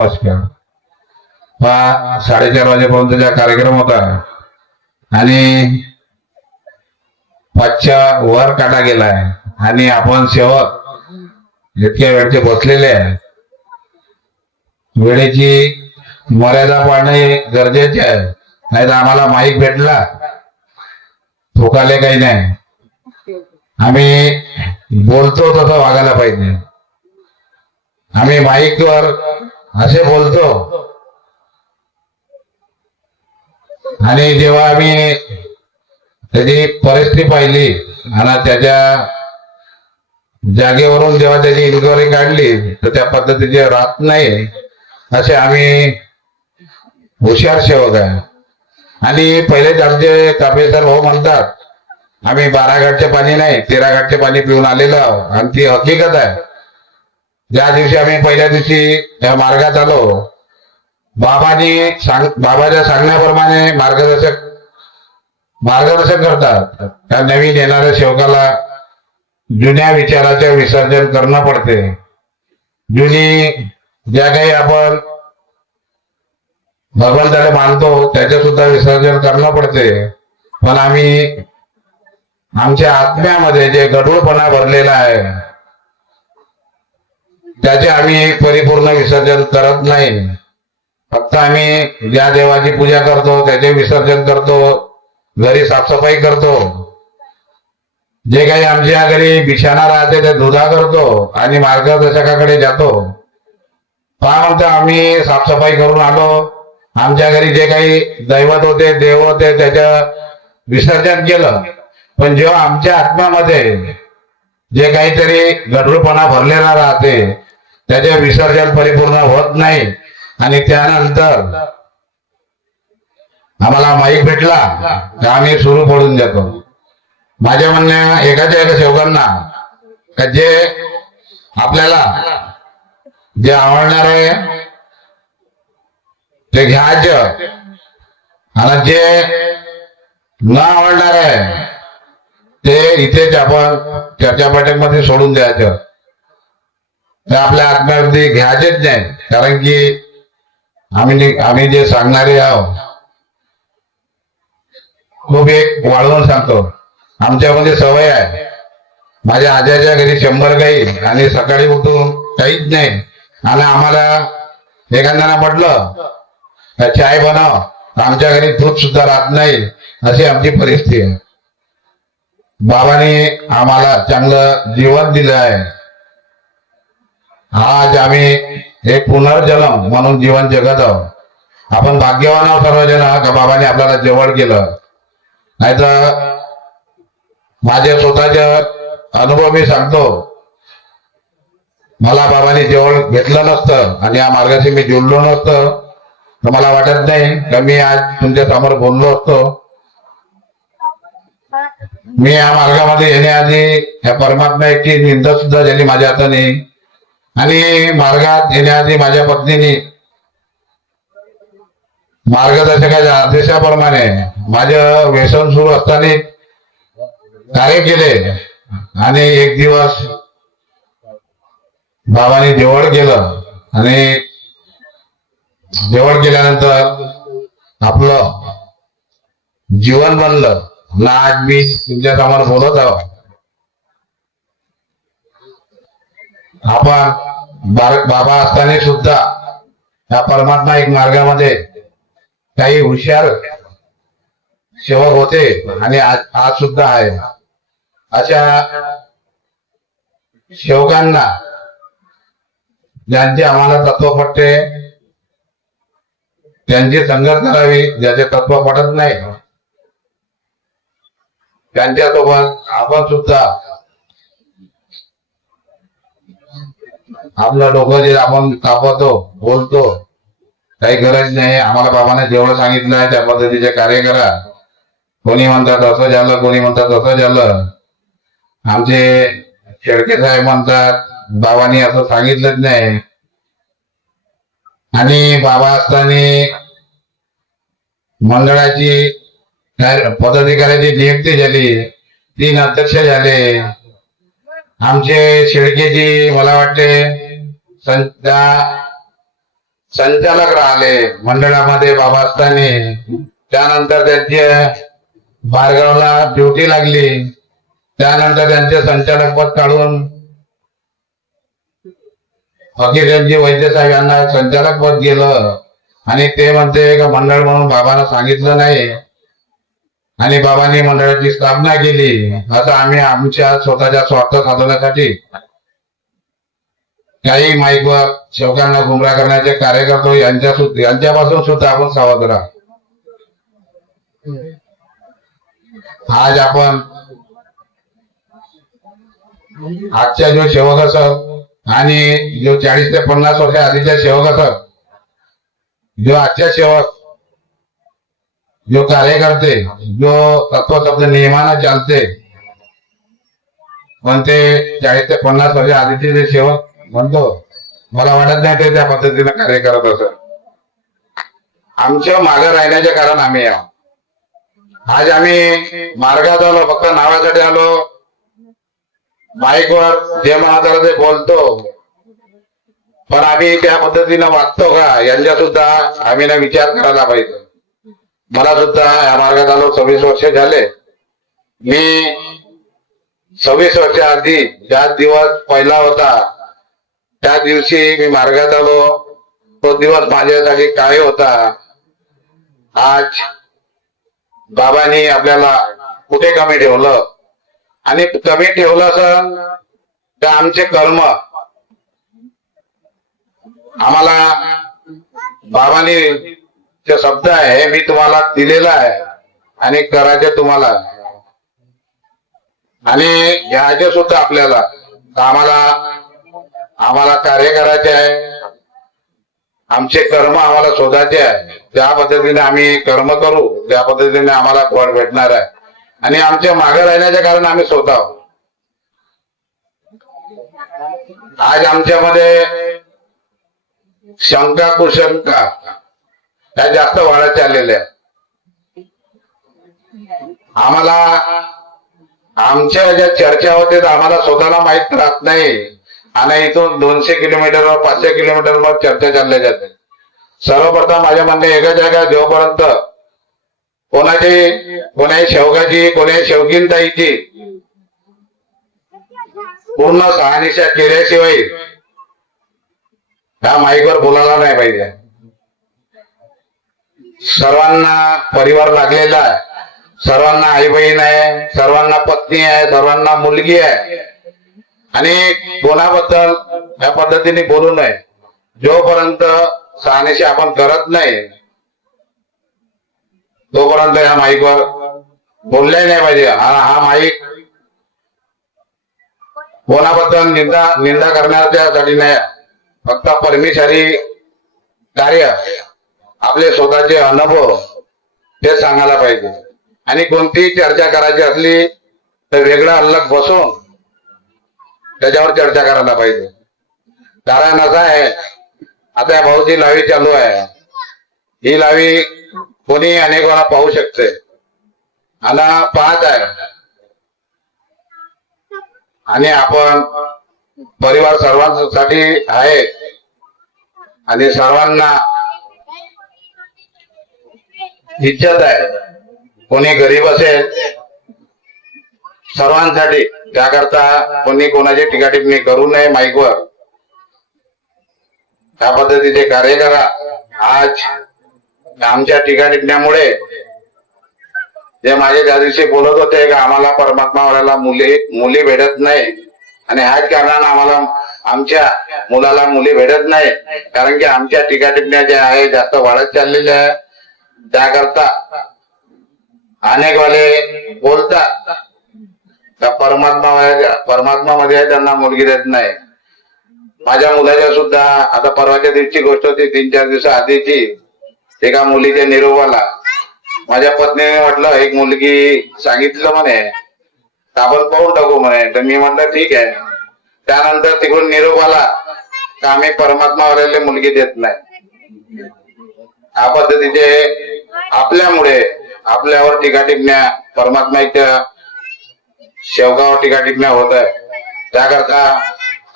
4:30 वाजेपर्यंतचा कार्यक्रम होता आणि 5च्या वर काटा गेलाय आणि आपण सेवक इतक्या वेळचे बसलेले आहे. वेळेची मर्यादा पाळणे गरजेचे आहे, नाही तर आम्हाला माईक भेटला ठोकाले काही नाही. आम्ही बोलतो तसं वागायला पाहिजे. आम्ही माईकवर असे बोलतो आणि जेव्हा आम्ही त्याची परिस्थिती पाहिली आणि त्याच्या जागेवरून जेव्हा त्याची इन्क्वायरी काढली तर त्या पद्धतीचे राहत नाही असे आम्ही हुशार सेवक आहे. आणि पहिलेच आमचे तापेसर भाऊ म्हणतात आम्ही 12 घाटचे पाणी नाही 13 घाटचे पाणी पिऊन आलेलो आहोत आणि ती हकीकत आहे. ज्या दिवशी आम्ही पहिल्या दिवशी या मार्गात आलो बाबाच्या सांगण्याप्रमाणे मार्गदर्शन करतात. त्या नवीन येणाऱ्या सेवकाला जुन्या विचाराचे विसर्जन करणं पडते. जुनी ज्या काही आपण भगवंताला मानतो त्याचे सुद्धा विसर्जन करणं पडते. पण आम्ही आमच्या आत्म्यामध्ये जे गढूळपणा भरलेला आहे त्याचे आम्ही परिपूर्ण विसर्जन करत नाही. फक्त आम्ही ज्या देवाची पूजा करतो त्याचे विसर्जन करतो, घरी साफसफाई करतो, जे काही आमच्या घरी बिछाना राहते ते धुदा करतो आणि मार्गदर्शकाकडे जातो. म्हणतो आम्ही साफसफाई करून आलो, आमच्या घरी जे काही दैवत होते देव होते त्याचं विसर्जन केलं. पण जेव्हा आमच्या आत्म्यामध्ये जे काहीतरी गढूळपणा भरलेला राहते त्याचे विसर्जन परिपूर्ण होत नाही. आणि त्यानंतर आम्हाला माईक भेटला तर आम्ही सुरू पडून जातो. माझ्या म्हणण्या एका सेवकांना जे आपल्याला जे आवडणार आहे ते घ्यायचं आणि जे न आवडणार आहे ते इथेच आपण चर्चा बैठकमध्ये सोडून द्यायचं. ते आपल्या आत्म्यावरती घ्यायचेच नाही. कारण की आम्ही जे सांगणारे आहोत खूप एक वाढवून सांगतो. आमच्यामध्ये सवय आहे. माझ्या आज्याच्या घरी 100 गाई आणि सकाळी उठून काहीच नाही आणि आम्हाला एखाद्याला म्हटलं चाय बनव आमच्या घरी दूध सुद्धा राहत नाही अशी आमची परिस्थिती आहे. बाबांनी आम्हाला चांगलं जीवन दिलं आहे. आज आम्ही एक पुनर्जन्म म्हणून जीवन जगत आहोत. आपण भाग्यवान आहोत सर्वजण का बाबांनी आपल्याला जवळ केलं. नाहीतर माझ्या स्वतःचे अनुभव मी सांगतो, मला बाबांनी जवळ घेतलं नसतं आणि या मार्गाशी मी जुळलो नसतं तर मला वाटत नाही का मी आज तुमच्या समोर बोललो असतो. मी या मार्गामध्ये येण्याआधी या परमात्म्याची निंदा सुद्धा झाली माझ्या हाताने आणि मार्गात येण्याआधी माझ्या पत्नीने मार्गदर्शकाच्या आदेशाप्रमाणे माझं व्यसन सुरू असताना कार्य केले. आणि एक दिवस बाबांनी जवळ गेलं आणि जवळ गेल्यानंतर आपलं जीवन बनलं. आज मी तुमच्या समोर बोलत आहोत. आपण बाबा असताना सुद्धा या परमात्मा एक मार्गामध्ये काही हुशार सेवक होते आणि आज सुद्धा आहे. अशा सेवकांना ज्यांचे आम्हाला तत्व पटते त्यांची संगत करावी. ज्याचे तत्व पटत नाही त्यांच्यासोबत आपण सुद्धा आपलं डोकं जे आपण तापवतो बोलतो काही गरज नाही. आम्हाला बाबाने जेवढं सांगितलं आहे त्या पद्धतीचे कार्य करा. कोणी म्हणतात असं झालं, कोणी म्हणतात असं झालं. आमचे शेळके साहेब म्हणतात बाबांनी असं सांगितलंच नाही. आणि बाबा असताना मंडळाची पदाधिकाऱ्याची नियुक्ती झाली, 3 अध्यक्ष झाले. आमचे शेळकेची मला वाटते संचालक राहिले मंडळामध्ये बाबा असताना. त्यानंतर त्यांची बारगावला ड्युटी लागली. त्यानंतर त्यांचे संचालक पद काढून फकीरजी वैद्य साहेब यांना संचालक पद गेलं. आणि ते म्हणते का मंडळ म्हणून बाबांना सांगितलं नाही आणि बाबांनी मंडळाची स्थापना केली. असं आम्ही आमच्या स्वतःच्या स्वार्थ साधण्यासाठी काही माईकवर सेवकांना गुमराह करण्याचे कार्य करतो. यांच्यापासून सुद्धा आपण सावध राहा. आज आपण आजच्या जो सेवक असत आणि जो 40 ते 50 वर्ष आधीच्या सेवक असत, जो आजच्या सेवक, जो कार्यकर्ते, जो तत्वशब्द नियमानं चालते, पण ते 40 ते 50 वर्ष आधीचे जे सेवक म्हणतो, मला वाटत नाही ते त्या पद्धतीने कार्य करत असत. आमच्या मागे राहण्याचे कारण आम्ही आहोत. आज आम्ही मार्गात आलो, फक्त नावासाठी आलो. माईकवर जे म्हणतात ते बोलतो, पण आम्ही त्या पद्धतीनं वागतो का यांचा सुद्धा आम्ही ना विचार करायला पाहिजे. मला सुद्धा या मार्गात आलो 26 वर्ष झाले. मी 26 वर्ष आधी ज्या दिवस पहिला होता त्या दिवशी मी मार्गात आलो. तो दिवस माझ्यासाठी काय होता. आज बाबांनी आपल्याला कुठे कमी ठेवलं आणि कमी ठेवलं असं तर आमचे कर्म आम्हाला बाबांनी जे शब्द आहे मी तुम्हाला दिलेला आहे आणि करायचे तुम्हाला. आणि घ्यायचे सुद्धा आपल्याला. आम्हाला कार्य करायचे आहे. आमचे कर्म आम्हाला शोधायचे आहे. त्या पद्धतीने आम्ही कर्म करू, त्या पद्धतीने आम्हाला फळ भेटणार आहे. आणि आमच्या मागे राहण्याचे कारण आम्ही स्वतः आहोत. आज आमच्यामध्ये शंका कुशंका त्या जास्त वाढत चाललेल्या. आम्हाला आमच्या ज्या चर्चा होते आम्हाला स्वतःला माहित राहत नाही. आणि इथून 200 किलोमीटरवर 500 किलोमीटरवर चर्चा चालल्या जाते. सर्वप्रथम माझ्या म्हणणे एकच आहे का जोपर्यंत कोणाची शेवगाची कोणी शेवकीनताईची पूर्ण शहानिशा केल्याशिवाय ह्या माईकवर बोलायला नाही पाहिजे. सर्वांना परिवार लागलेला आहे. सर्वांना आई बहीण आहे, सर्वांना पत्नी आहे, सर्वांना मुलगी आहे. आणि कोणाबद्दल या पद्धतीने बोलू नये. जोपर्यंत शहानिशा आपण करत नाही तोपर्यंत या माईकवर बोलले नाही पाहिजे. हा माईक कोणाबद्दल निंदा करण्यासाठी नाही, फक्त परमेश्वरी कार्य आपले स्वतःचे अनुभव ते सांगायला पाहिजे. आणि कोणतीही चर्चा करायची असली तर वेगळा अलग बसून त्याच्यावर चर्चा करायला पाहिजे. कारण असं आहे, आता या भाऊची लावी चालू आहे. ही लावी कोणी अनेक वेळा पाहू शकते आणि पाहत आहे. आणि आपण परिवार सर्वांसाठी आहे आणि सर्वांना इज्जत आहे. कोणी गरीब असेल सर्वांसाठी, त्याकरता कोणी कोणाची टीकाटिप्पणी करू नये माईकवर. त्या पद्धतीचे कार्य करा. आज आमच्या टीकाटिप्पण्यामुळे जे माझे त्या दिवशी बोलत होते की आम्हाला परमात्मा वराला मुली भेटत नाही आणि ह्याच कारणाने आम्हाला आमच्या मुलाला मुली भेटत नाही, कारण की आमच्या टीकाटिप्पण्या ज्या आहे जास्त वाढत चाललेल्या आहे. त्याकरता अनेक वाले बोलतात परमात्मा मध्ये त्यांना मुलगी देत नाही. माझ्या मुलाच्या सुद्धा आता परवाच्या दिवशी गोष्ट होती, 3-4 दिवस आधीची. एका मुलीच्या निरोप आला. माझ्या पत्नीने म्हटलं एक मुलगी सांगितलं म्हणे, आपण पाहून टाकू म्हणे. तर मी म्हटलं ठीक आहे. त्यानंतर तिकडून निरोप आला तर आम्ही परमात्मा वराला मुलगी देत नाही. या पद्धतीचे आपल्यामुळे आपल्यावर टीकाटिप्पण्या, परमात्म्याच्या शेवगावर टीकाटिप्पण्या होत आहे. त्याकरता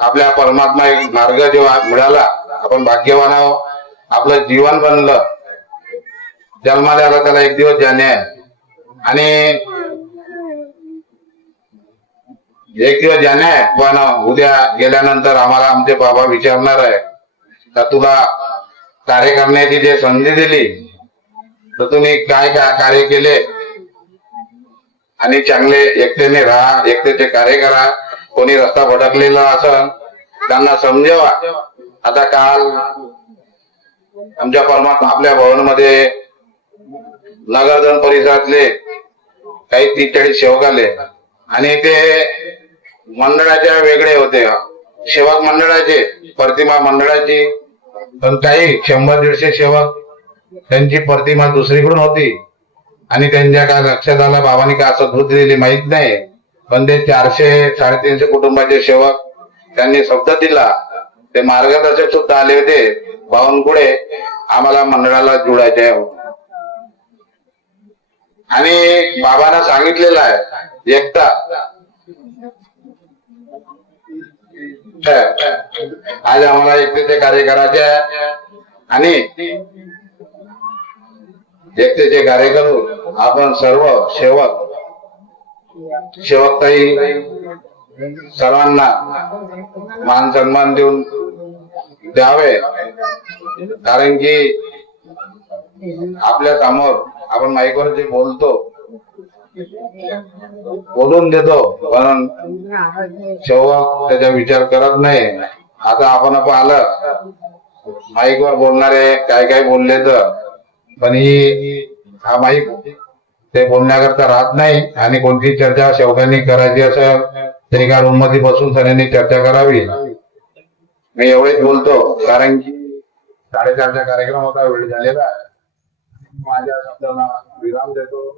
आपल्या परमात्मा एक मार्ग जेव्हा मिळाला आपण भाग्यवान आहोत. आपलं जीवन बनलं. जन्माला आला त्याला एक दिवस जाणे आहे आणि एक दिवस जाणे आहे, पण उद्या गेल्यानंतर आम्हाला आमचे बाबा विचारणार आहे का तुला कार्य करण्याची जे संधी दिली तर तुम्ही काय काय कार्य केले आणि चांगले एकतेने राहा, एकतेचे कार्य करा. कोणी रस्ता भटकलेला असं त्यांना समजावा. आता काल आमच्या परमात्मा आपल्या भवनमध्ये नगरधन परिसरातले काही 30-40 सेवक आले आणि ते मंडळाच्या वेगळे होते, सेवक मंडळाचे, प्रतिमा मंडळाची. पण काही 100-150 सेवक त्यांची प्रतिमा दुसरीकडून होती आणि त्यांच्या काय लक्षात आलं बाबांनी का असं धूत दिली माहित नाही, पण ते 400-350 कुटुंबाचे सेवक त्यांनी शब्द दिला. ते मार्गदर्शक सुद्धा आले होते बावनकुळे, आम्हाला मंडळाला जोडायचे आहे आणि बाबांना सांगितलेलं आहे एकता. आज आम्हाला एकतेचे कार्य करायचे आहे आणि एकतेचे कार्य करू आपण सर्व सेवकताई सर्वांना मान सन्मान देऊन द्यावे. कारण की आपल्या समोर आपण माईकवर जे बोलतो बोलून देतो पण सेवक त्याचा विचार करत नाही. आता आपण पाहिलं माईकवर बोलणारे काय काय बोलले तर, पण हा माईक ते बोलण्याकरता राहत नाही आणि कोणती चर्चा सेवकांनी करायची असेल तर एका रूम मध्ये बसून सगळ्यांनी चर्चा करावी. मी एवढेच बोलतो कारण की 4:30चा कार्यक्रम होता, वेळ झालेला. माझ्या शब्दाला विराम देतो.